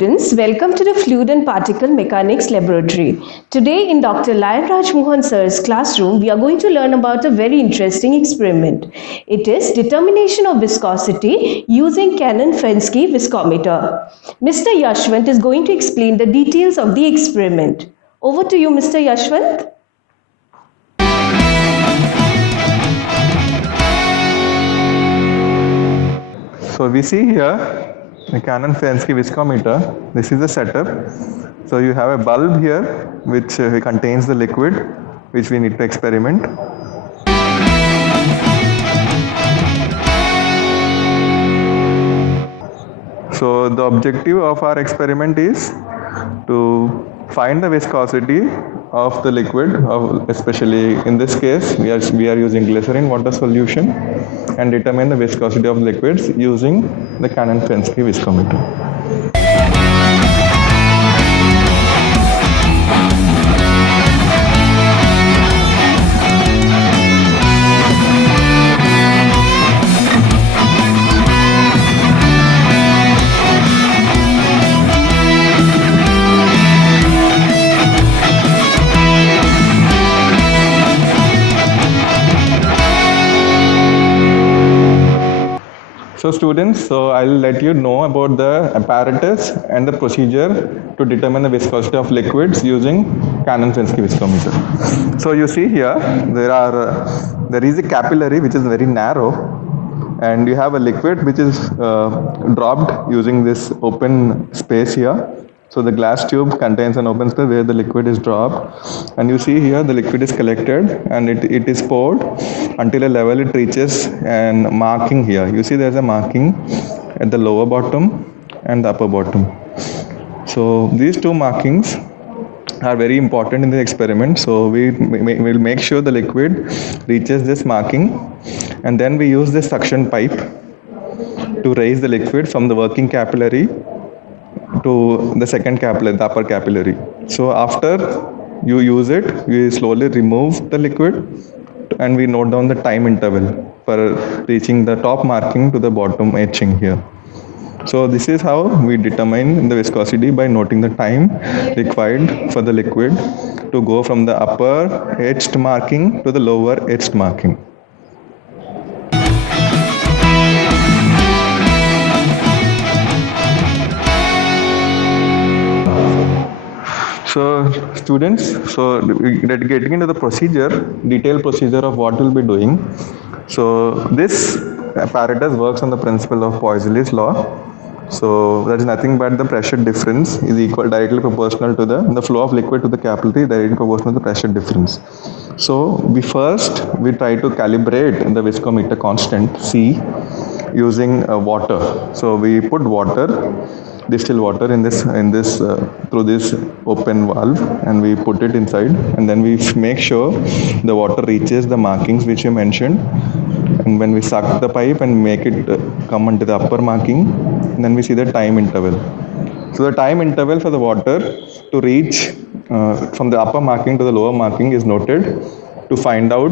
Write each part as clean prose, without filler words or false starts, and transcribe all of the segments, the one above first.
students, welcome to the Fluid and Particle Mechanics Laboratory. Today in Dr. Lion Raj Mohan sir's classroom, we are going to learn about a very interesting experiment. It is determination of viscosity using Cannon-Fensky viscometer. Mr. Yashwant is going to explain the details of the experiment. Over to you, Mr. Yashwant. So we see here the Cannon-Fensky viscometer. This is the setup. So you have a bulb here which contains the liquid which we need to experiment. So the objective of our experiment is to find the viscosity of the liquid, especially in this case we are using glycerin water solution, and determine the viscosity of liquids using the Cannon-Fensky viscometer. So students, I'll let you know about the apparatus and the procedure to determine the viscosity of liquids using Cannon-Fensky viscometer. So you see here, there is a capillary which is very narrow, and you have a liquid which is dropped using this open space here. So the glass tube contains an open space where the liquid is dropped, and you see here the liquid is collected and it is poured until a level it reaches and marking here. You see there's a marking at the lower bottom and the upper bottom. So these two markings are very important in the experiment. So we will make sure the liquid reaches this marking, and then we use this suction pipe to raise the liquid from the working capillary to the second capillary, the upper capillary. So after you use it, we slowly remove the liquid and we note down the time interval for reaching the top marking to the bottom etching here. So this is how we determine the viscosity, by noting the time required for the liquid to go from the upper etched marking to the lower etched marking. So students, getting into the procedure, detailed procedure of what we'll be doing. So this apparatus works on the principle of Poiseuille's law. So that is nothing but the pressure difference is directly proportional to the flow of liquid to the capillary, directly proportional to the pressure difference. So we try to calibrate the viscometer constant C using water. So we put water, distilled water in this through this open valve, and we put it inside, and then we make sure the water reaches the markings which you mentioned, and when we suck the pipe and make it come into the upper marking, then we see the time interval. So the time interval for the water to reach from the upper marking to the lower marking is noted to find out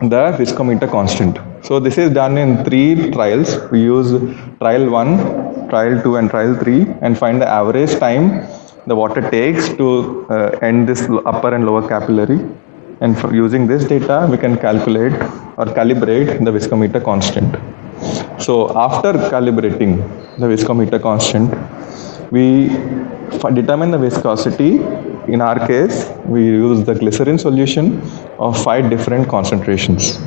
the viscometer constant. So this is done in 3 trials. We use trial 1, trial 2 and trial 3, and find the average time the water takes to end this upper and lower capillary. And using this data, we can calculate or calibrate the viscometer constant. So after calibrating the viscometer constant, we determine the viscosity. In our case, we use the glycerin solution of 5 different concentrations.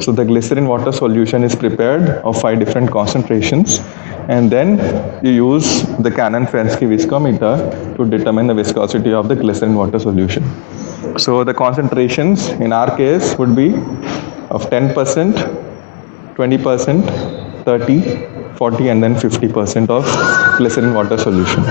So the glycerin water solution is prepared of 5 different concentrations, and then you use the Cannon-Fensky viscometer to determine the viscosity of the glycerin water solution. So the concentrations in our case would be of 10%, 20%, 30, 40 and then 50% of glycerin water solution.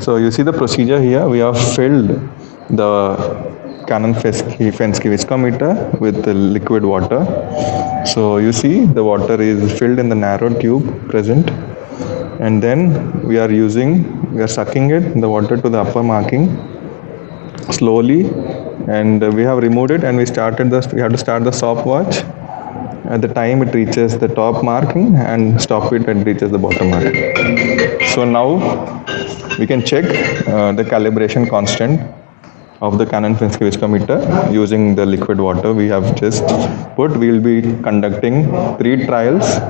So you see the procedure here. We have filled the Canon Fensky viscometer with the liquid water. So you see the water is filled in the narrow tube present, and then we are sucking the water to the upper marking slowly, and we have removed it, and we have to start the stopwatch at the time it reaches the top marking and stop it and reaches the bottom marking. So now we can check the calibration constant of the Canon Fensky viscometer using the liquid water we have just put. We will be conducting 3 trials.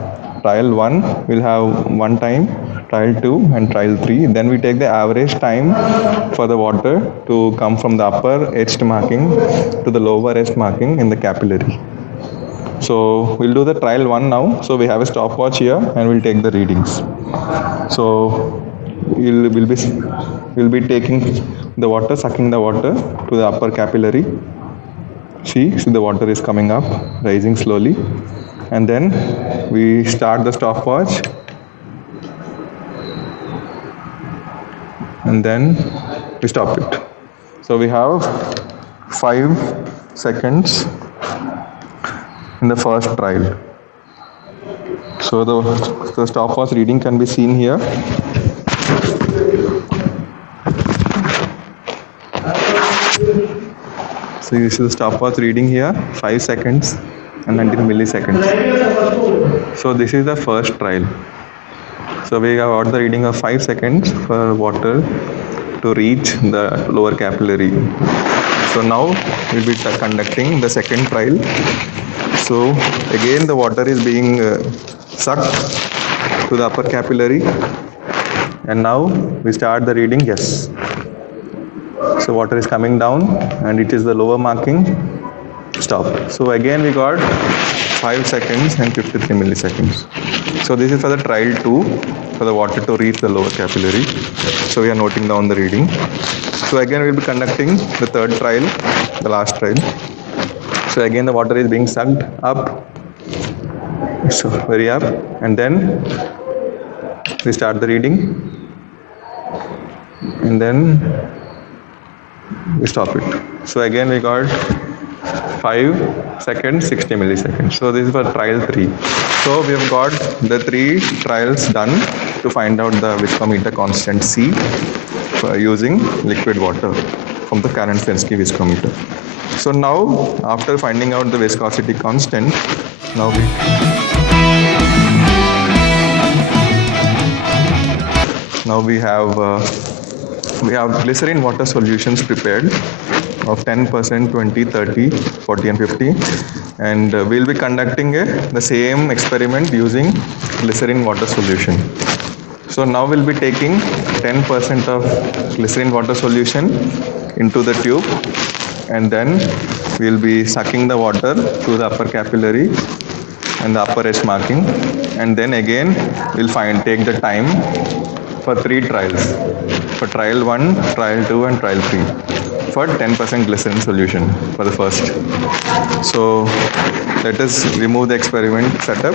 Trial 1 will have 1 time, trial 2 and trial 3. Then we take the average time for the water to come from the upper edged marking to the lower edged marking in the capillary. So we'll do the trial 1 now. So we have a stopwatch here and we'll take the readings. So we'll be taking the water, sucking the water to the upper capillary. See the water is coming up, rising slowly. And then we start the stopwatch. And then we stop it. So we have 5 seconds in the first trial. So the stopwatch reading can be seen here. So you see the stopwatch reading here, 5 seconds and 19 milliseconds. So this is the first trial. So we have got the reading of 5 seconds for water to reach the lower capillary. So now we'll be conducting the second trial. So again the water is being sucked to the upper capillary, and now we start the reading. Yes. So water is coming down and it is the lower marking. Stop. So again we got 5 seconds and 53 milliseconds. So this is for the trial 2, for the water to reach the lower capillary. So we are noting down the reading. So again we will be conducting the third trial, the last trial. So again the water is being sucked up, so very up, and then we start the reading, and then we stop it. So again we got 5 seconds, 60 milliseconds. So this is for trial 3. So we have got the 3 trials done to find out the viscometer constant C for using liquid water from the Canon Fensky viscometer. So now after finding out the viscosity constant, now we have glycerin water solutions prepared of 10%, 20, 30, 40 and 50, and we'll be conducting the same experiment using glycerin water solution. So now we'll be taking 10% of glycerin water solution into the tube, and then we'll be sucking the water to the upper capillary and the upper edge marking, and then again we'll take the time for 3 trials, for trial 1, trial 2 and trial 3, for 10% glycerin solution for the first. So let us remove the experiment setup,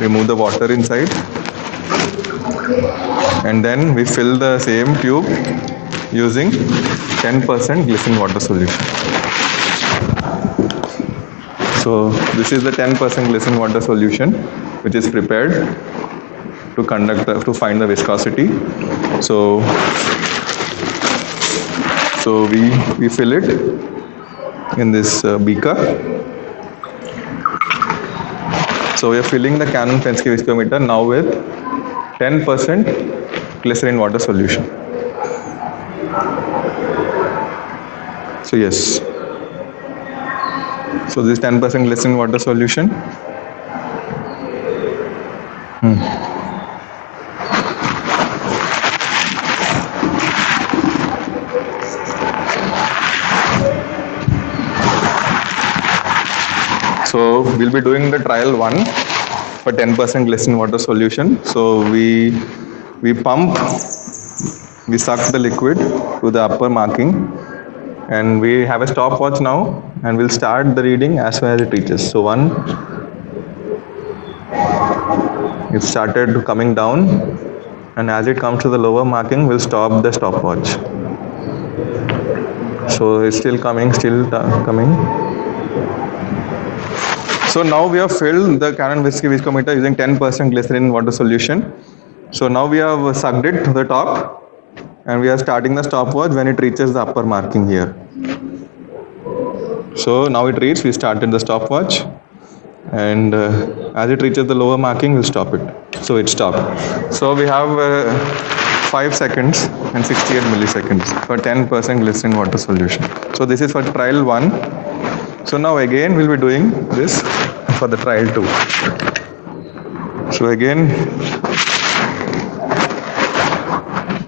remove the water inside, and then we fill the same tube using 10% glycerin water solution. So this is the 10% glycerin water solution which is prepared to find the viscosity. So we fill it in this beaker. So we are filling the Canon Fensky viscometer now with 10% glycerin water solution. So yes. So this 10% glycerin water solution. So we'll be doing the trial 1 for 10% glycerin water solution. So we suck the liquid to the upper marking, and we have a stopwatch now, and we'll start the reading as soon as it reaches. So 1, it started coming down, and as it comes to the lower marking, we'll stop the stopwatch. So it's still coming, coming. So now we have filled the Canon whiskey viscometer using 10% glycerin water solution. So now we have sucked it to the top, and we are starting the stopwatch when it reaches the upper marking here. So now it reads, we started the stopwatch, and as it reaches the lower marking, we'll stop it. So it stopped. So we have 5 seconds and 68 milliseconds for 10% glycerin water solution. So this is for trial 1. So now again we'll be doing this for the trial 2. So again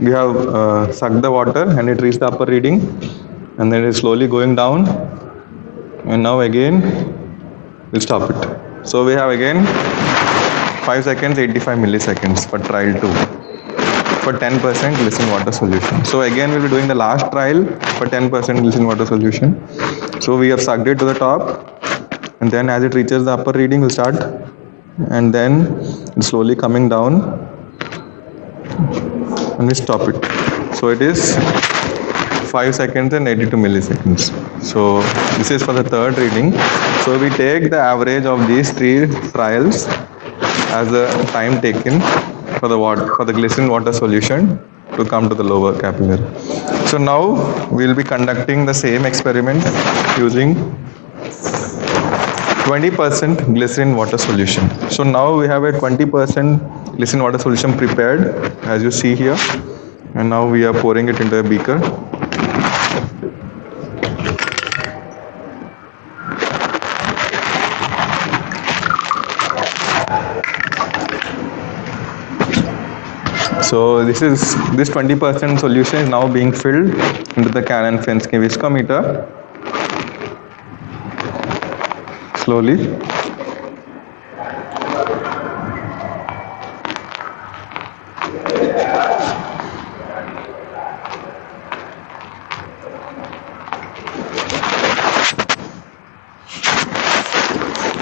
we have sucked the water and it reached the upper reading, and then it's slowly going down, and now again we'll stop it. So we have again 5 seconds 85 milliseconds for trial 2 for 10% glycerin water solution. So again we'll be doing the last trial for 10% glycerin water solution. So we have sucked it to the top, and then as it reaches the upper reading we'll start, and then it's slowly coming down, and we stop it. So it is 5 seconds and 82 milliseconds. So this is for the third reading. So we take the average of these 3 trials as the time taken for the glycerin water solution to come to the lower capillary. So now we'll be conducting the same experiment using 20% glycerin water solution. So now we have a 20% glycerin water solution prepared, as you see here, and now we are pouring it into a beaker. So this 20% solution is now being filled into the Canon Fensky viscometer slowly.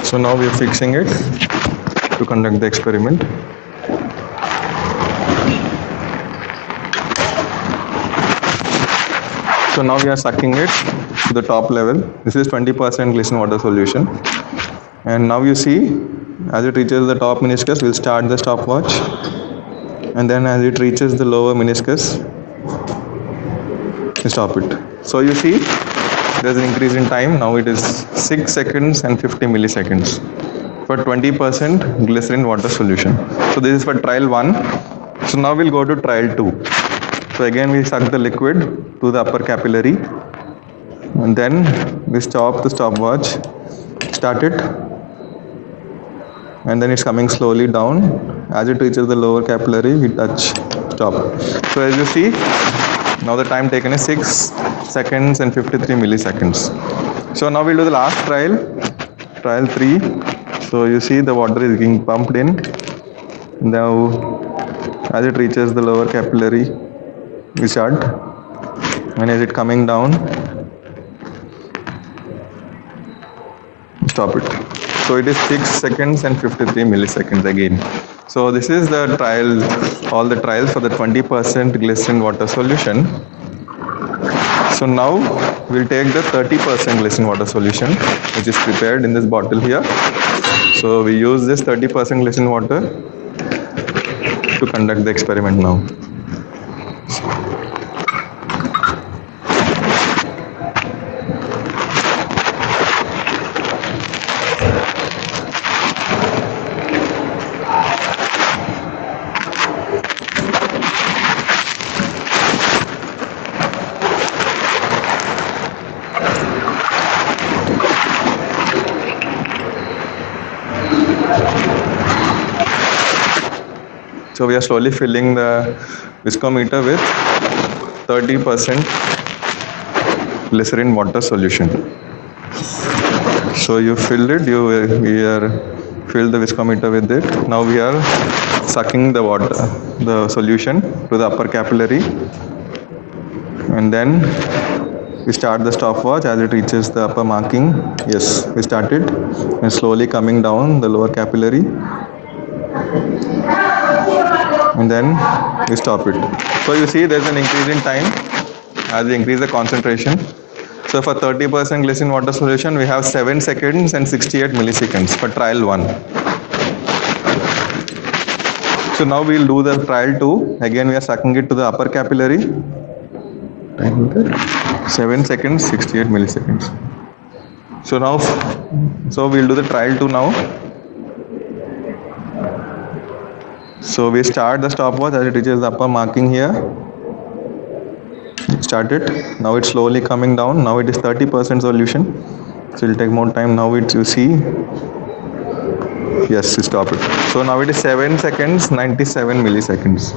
So now we are fixing it to conduct the experiment. So now we are sucking it to the top level. This is 20% glycerin water solution. And now you see, as it reaches the top meniscus, we'll start the stopwatch. And then as it reaches the lower meniscus, we stop it. So you see, there's an increase in time. Now it is 6 seconds and 50 milliseconds for 20% glycerin water solution. So this is for trial 1. So now we'll go to trial 2. So again we suck the liquid to the upper capillary, and then we stop the stopwatch, start it, and then it's coming slowly down. As it reaches the lower capillary, we touch stop. So as you see, now the time taken is 6 seconds and 53 milliseconds. So now we'll do the last trial, trial 3. So you see the water is being pumped in. Now as it reaches the lower capillary, we start, and as it coming down, stop it. So it is 6 seconds and 53 milliseconds again. So this is the trial, all the trials for the 20% glycerin water solution. So now we'll take the 30% glycerin water solution, which is prepared in this bottle here. So we use this 30% glycerin water to conduct the experiment now. So we are slowly filling the viscometer with 30% glycerin water solution. So you filled it, we are filled the viscometer with it. Now we are sucking the water, the solution to the upper capillary, and then we start the stopwatch as it reaches the upper marking. Yes, we started, and slowly coming down the lower capillary, and then we stop it. So you see there's an increase in time as we increase the concentration. So for 30% glycerin water solution, we have 7 seconds and 68 milliseconds for trial 1. So now we'll do the trial 2. Again, we are sucking it to the upper capillary. 7 seconds, 68 milliseconds. So now, we'll do the trial 2 now. So we start the stopwatch as it reaches the upper marking here. Start it. Now it's slowly coming down. Now it is 30% solution. So it'll take more time. Now it's, you see. Yes, stop it. So now it is 7 seconds, 97 milliseconds.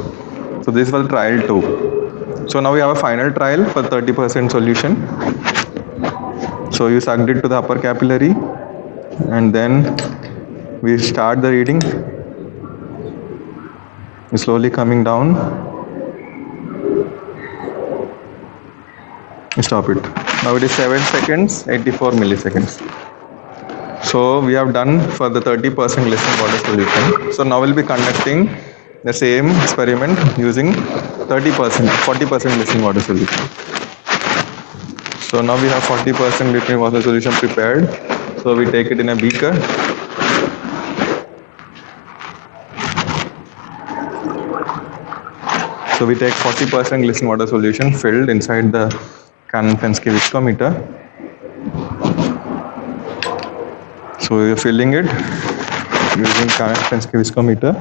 So this was trial 2. So now we have a final trial for 30% solution. So you sucked it to the upper capillary and then we start the reading. It's slowly coming down. Stop it. Now it is 7 seconds, 84 milliseconds. So we have done for the 30% glycerin water solution. So now we'll be conducting the same experiment using 40% glycerin water solution. So now we have 40% glycerin water solution prepared. So we take it in a beaker. So we take 40% glycerin water solution filled inside the Cannon-Fenske viscometer. So we are filling it using Cannon-Fenske viscometer.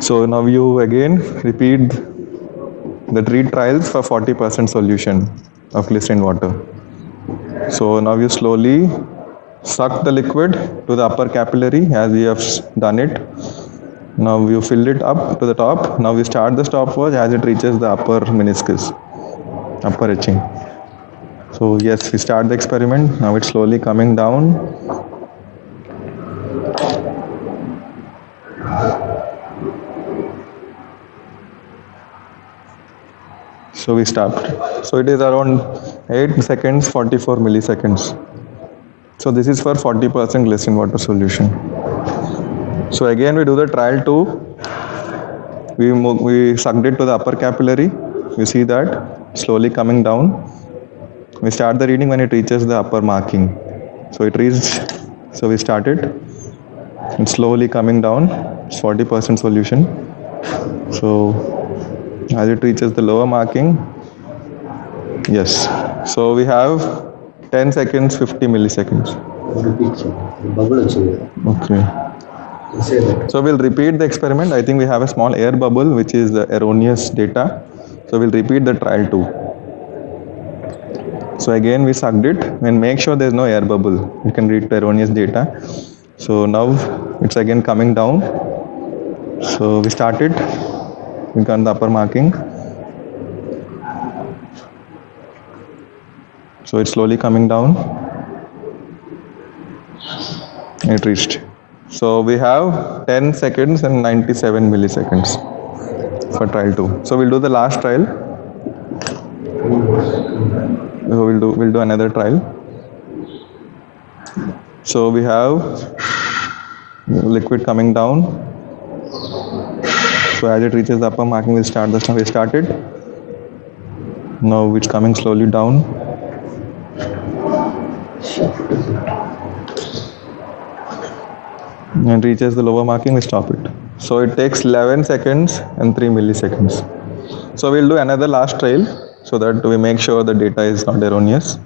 So now you again repeat the 3 trials for 40% solution of glycerin water. So now you slowly suck the liquid to the upper capillary as we have done it. Now you fill it up to the top. Now we start the stopwatch as it reaches the upper meniscus, upper etching. So yes, we start the experiment. Now it's slowly coming down. So we stopped. So it is around 8 seconds, 44 milliseconds. So this is for 40% glycerin water solution. So again we do the trial 2. We sucked it to the upper capillary. You see that slowly coming down. We start the reading when it reaches the upper marking. So it reached. So we start it. It's slowly coming down. It's 40% solution. So as it reaches the lower marking, yes. So we have 10 seconds, 50 milliseconds. Okay. So we'll repeat the experiment. I think we have a small air bubble, which is the erroneous data. So we'll repeat the trial 2. So again we sucked it and make sure there is no air bubble. You can read the erroneous data. So now it's again coming down. So we started. We got the upper marking. So it's slowly coming down. It reached. So we have 10 seconds and 97 milliseconds for trial 2. So we'll do the last trial. So we'll do another trial. So we have liquid coming down. So as it reaches the upper marking, we'll start the stuff we started. Now it's coming slowly down. And reaches the lower marking, we stop it. So it takes 11 seconds and 3 milliseconds. So we'll do another last trial so that we make sure the data is not erroneous.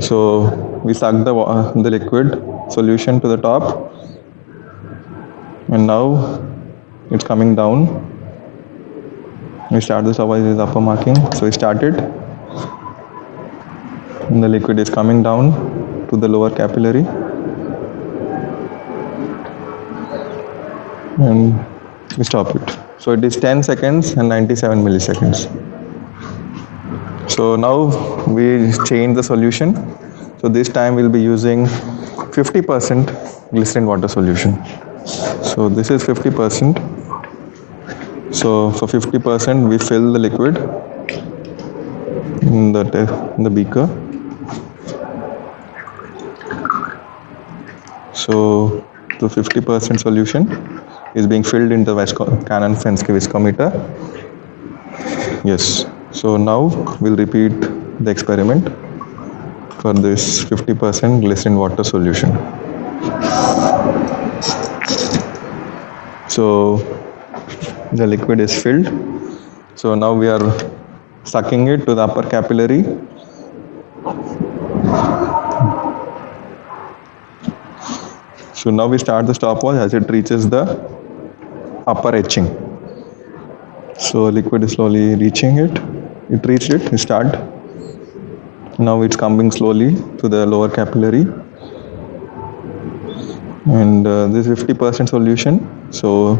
So we suck the liquid solution to the top, and now it's coming down. We start the stopwatch with upper marking. So we start it, and the liquid is coming down to the lower capillary. And we stop it. So it is 10 seconds and 97 milliseconds. So now we change the solution. So this time we'll be using 50% glycerin water solution. So this is 50%. So for 50% we fill the liquid in the beaker. So the 50% solution is being filled into the Cannon-Fenske viscometer. Yes. So now we'll repeat the experiment for this 50% glycerin water solution. So the liquid is filled. So now we are sucking it to the upper capillary. So now we start the stopwatch as it reaches the upper etching. So liquid is slowly reaching it. It reached it. We start. Now it's coming slowly to the lower capillary. And this 50% solution. So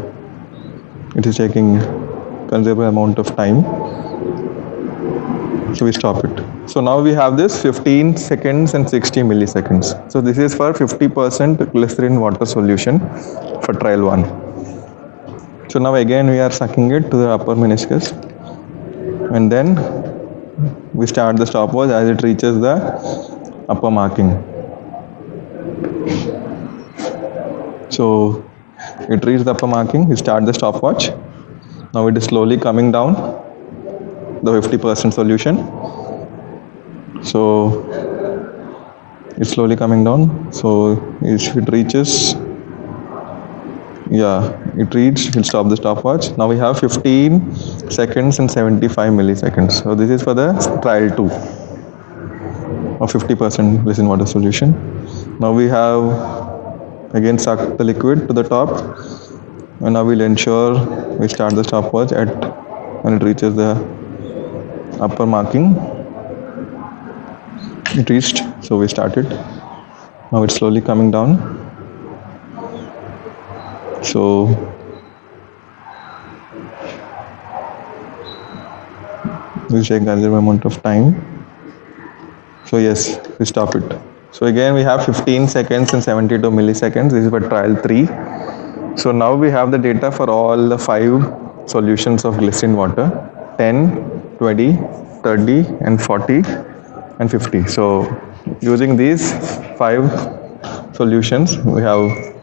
it is taking considerable amount of time. So we stop it. So now we have this 15 seconds and 60 milliseconds. So this is for 50% glycerin water solution for trial 1. So now again we are sucking it to the upper meniscus, and then we start the stopwatch as it reaches the upper marking. So it reached the upper marking, we start the stopwatch. Now it is slowly coming down, the 50% solution. So it's slowly coming down. So if it reaches, it reached, we'll stop the stopwatch. Now we have 15 seconds and 75 milliseconds. So this is for the trial 2 of 50% glycerin water solution. Now we have again sucked the liquid to the top, and now we'll ensure we start the stopwatch at when it reaches the upper marking. It reached, so we started. Now it's slowly coming down. So we'll take considerable amount of time. So yes, we stop it. So again we have 15 seconds and 72 milliseconds. This is for trial 3. So now we have the data for all the 5 solutions of glycerin water: 10, 20, 30, and 40, and 50. So using these 5 solutions, we have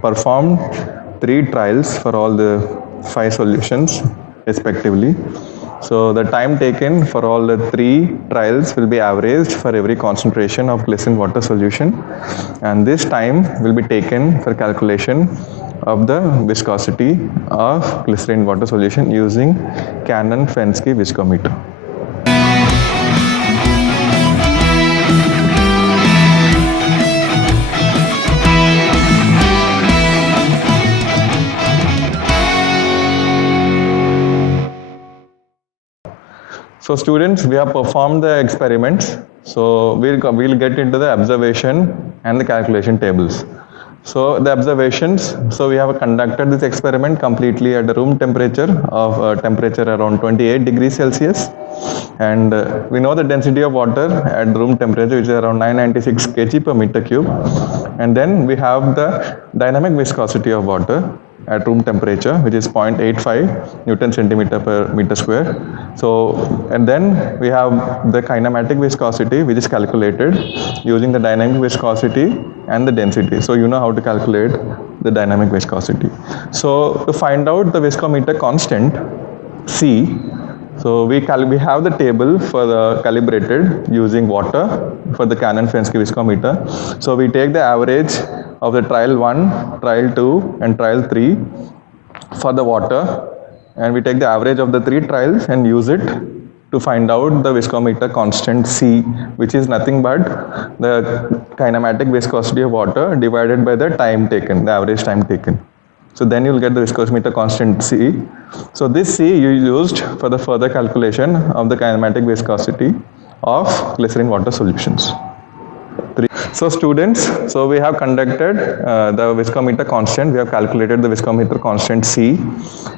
performed 3 trials for all the 5 solutions respectively. So the time taken for all the 3 trials will be averaged for every concentration of glycerin water solution, and this time will be taken for calculation of the viscosity of glycerin water solution using Cannon-Fensky viscometer. So students, we have performed the experiments. So we'll get into the observation and the calculation tables. So the observations, so we have conducted this experiment completely at the room temperature of temperature around 28 degrees Celsius. And we know the density of water at room temperature, which is around 996 kg per meter cube. And then we have the dynamic viscosity of water at room temperature, which is 0.85 Newton centimeter per meter square. So, and then we have the kinematic viscosity, which is calculated using the dynamic viscosity and the density. So you know how to calculate the dynamic viscosity. So to find out the viscometer constant C, so we have the table for the calibrated using water for the Cannon-Fensky viscometer. So we take the average of the trial 1, trial 2, and trial 3 for the water, and we take the average of the 3 trials and use it to find out the viscometer constant C, which is nothing but the kinematic viscosity of water divided by the time taken, the average time taken. So then you'll get the viscometer constant C. So this C you used for the further calculation of the kinematic viscosity of glycerin water solutions. So students, so we have conducted the viscometer constant. We have calculated the viscometer constant C.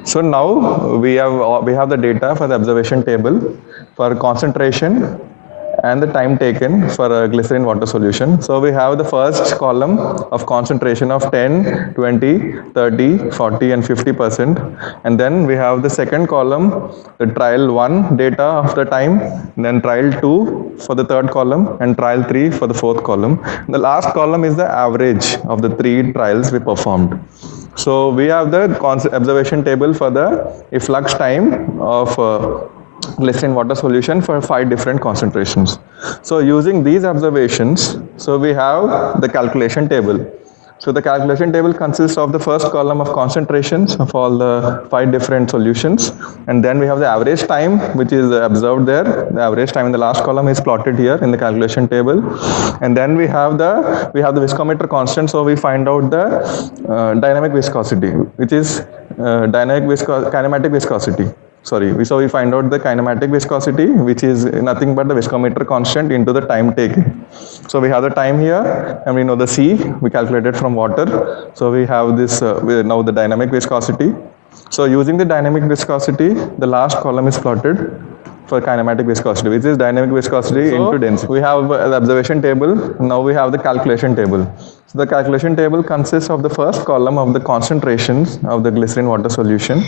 So now we have the data for the observation table for concentration and the time taken for a glycerin water solution. So we have the first column of concentration of 10, 20, 30, 40 and 50%. And then we have the second column, the trial 1 data of the time, then trial 2 for the third column, and trial 3 for the fourth column. The last column is the average of the 3 trials we performed. So we have the observation table for the efflux time of glycerin water solution for 5 different concentrations. So using these observations, so we have the calculation table. So the calculation table consists of the first column of concentrations of all the 5 different solutions, and then we have the average time which is observed there. The average time in the last column is plotted here in the calculation table, and then we have the viscometer constant. So we find out the dynamic viscosity, which is kinematic viscosity. So we find out the kinematic viscosity, which is nothing but the viscometer constant into the time taken. So we have the time here, and we know the C, we calculated from water. So we have this, we know the dynamic viscosity. So using the dynamic viscosity, the last column is plotted for kinematic viscosity, which is dynamic viscosity into density. We have the observation table, now we have the calculation table. So the calculation table consists of the first column of the concentrations of the glycerin water solution,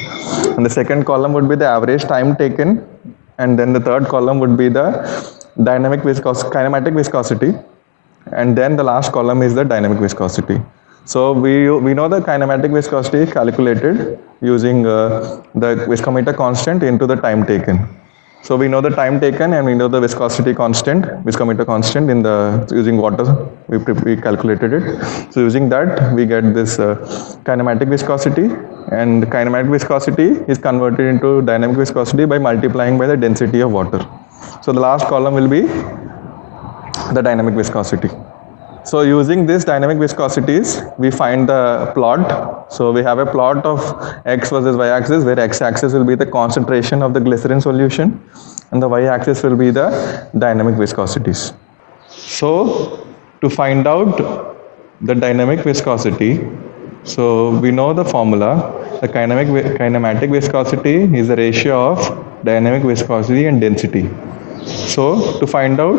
and the second column would be the average time taken, and then the third column would be the kinematic viscosity, and then the last column is the dynamic viscosity. So we know the kinematic viscosity calculated using the viscometer constant into the time taken. So we know the time taken and we know the viscometer constant in using water, we calculated it. So using that we get this kinematic viscosity, and kinematic viscosity is converted into dynamic viscosity by multiplying by the density of water. So the last column will be the dynamic viscosity. So using these dynamic viscosities, we find the plot. So we have a plot of x versus y axis, where x axis will be the concentration of the glycerin solution, and the y axis will be the dynamic viscosities. So to find out the dynamic viscosity, so we know the formula. The kinematic viscosity is the ratio of dynamic viscosity and density. So to find out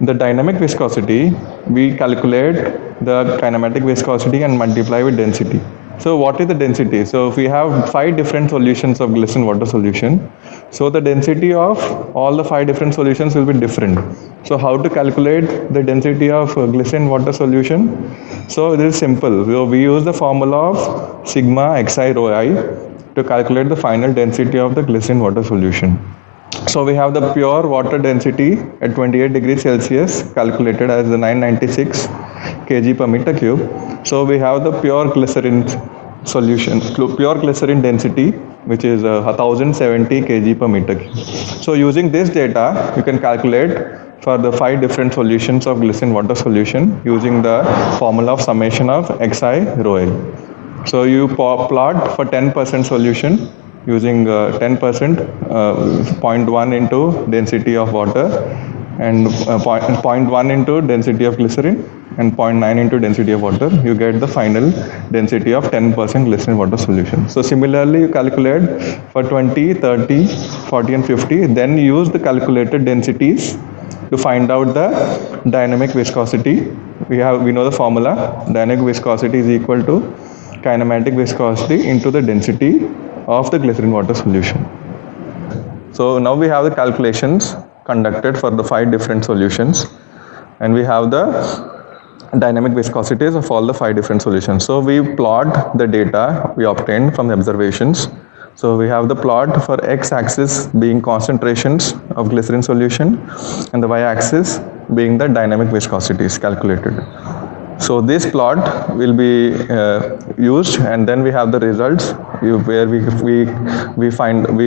the dynamic viscosity, we calculate the kinematic viscosity and multiply with density. So what is the density? So if we have 5 different solutions of glycerin water solution, so the density of all the 5 different solutions will be different. So how to calculate the density of glycerin water solution? So it is simple. So we use the formula of sigma xi rho I to calculate the final density of the glycerin water solution. So we have the pure water density at 28 degrees Celsius calculated as the 996 kg per meter cube. So we have the pure glycerin solution, pure glycerin density, which is 1070 kg per meter cube. So using this data, you can calculate for the 5 different solutions of glycerin water solution using the formula of summation of xi rho I. So you plot for 10% solution using 10%, 0.1 into density of water, and 0.1 into density of glycerin, and 0.9 into density of water, you get the final density of 10% glycerin water solution. So similarly, you calculate for 20, 30, 40 and 50, then use the calculated densities to find out the dynamic viscosity. We know the formula. Dynamic viscosity is equal to kinematic viscosity into the density of the glycerin water solution. So now we have the calculations conducted for the 5 different solutions, and we have the dynamic viscosities of all the 5 different solutions. So we plot the data we obtained from the observations. So we have the plot for x-axis being concentrations of glycerin solution, and the y-axis being the dynamic viscosities calculated. So this plot will be used, and then we have the results where we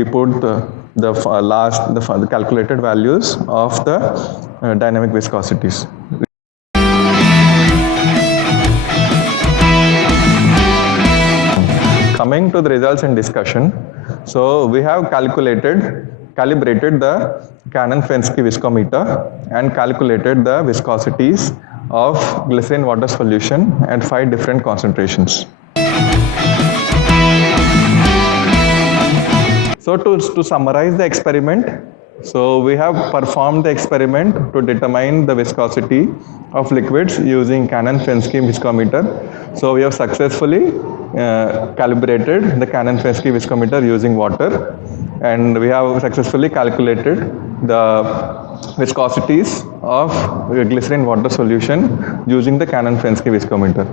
put the calculated values of the dynamic viscosities. Coming to the results and discussion, so we have calibrated the Cannon-Fensky viscometer and calculated the viscosities of glycerin water solution at 5 different concentrations. So to summarize the experiment, so we have performed the experiment to determine the viscosity of liquids using Cannon-Fensky viscometer. So we have successfully calibrated the Cannon-Fensky viscometer using water, and we have successfully calculated the viscosities of glycerin water solution using the Cannon-Fensky viscometer.